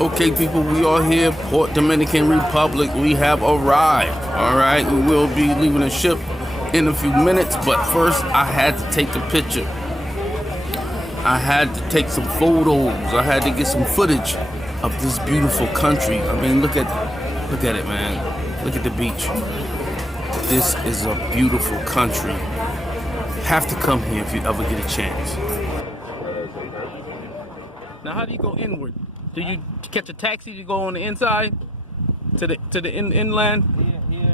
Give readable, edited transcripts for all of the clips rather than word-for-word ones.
Okay, people, we are here, Port Dominican Republic. We have arrived. All right, we will be leaving the ship in a few minutes, but first I had to take a picture. I had to take some photos. I had to get some footage of this beautiful country. I mean, look at it, man. Look at the beach. This is a beautiful country. You have to come here if you ever get a chance. Now, how do you go inward? Do you catch a taxi to go on the inside to the inland? Here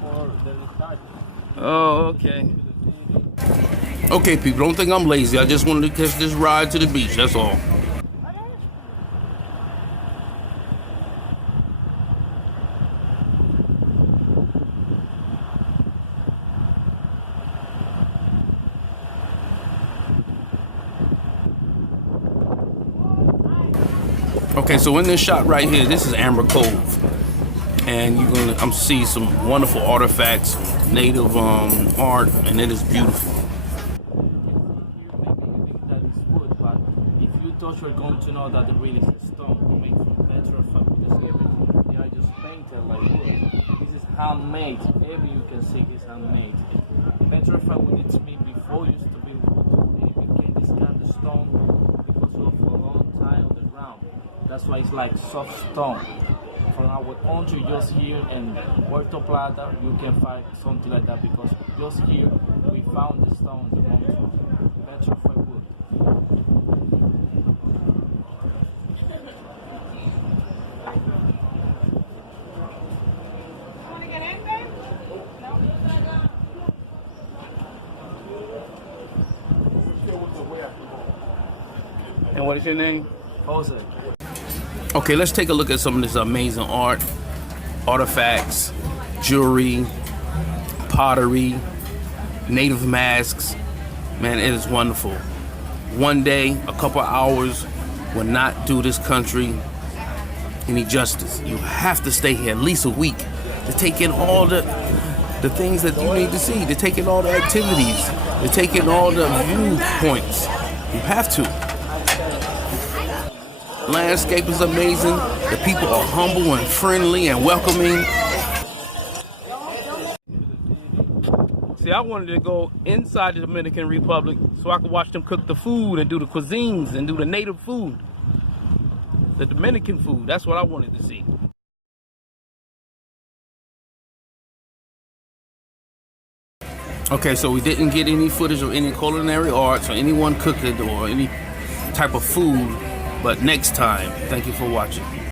for the start. Oh, okay. Okay, people, don't think I'm lazy. I just wanted to catch this ride to the beach. That's all. Okay, so in this shot right here, this is Amber Cove, and you're gonna see some wonderful artifacts, native art, and it is beautiful. That is wood, but if you touch, you're going to know that it really is a stone made from petrified. Because everything they are just painted like wood. This is handmade. Everything you can see is handmade. Petrified wood, it's mean before used to be wood. It became this kind of stone because of a long time on the ground. That's why it's like soft stone. From our country, just here in Puerto Plata, you can find something like that because just here we found the stone, the mountain, petrified wood. And what is your name? Jose. Okay, let's take a look at some of this amazing art, artifacts, jewelry, pottery, native masks. Man, it is wonderful. One day, a couple hours will not do this country any justice. You have to stay here at least a week to take in all the things that you need to see, to take in all the activities, to take in all the viewpoints. You have to. Landscape is amazing. The people are humble and friendly and welcoming. See, I wanted to go inside the Dominican Republic so I could watch them cook the food and do the cuisines and do the native food. The Dominican food, that's what I wanted to see. Okay, so we didn't get any footage of any culinary arts or anyone cooking or any type of food. But next time, thank you for watching.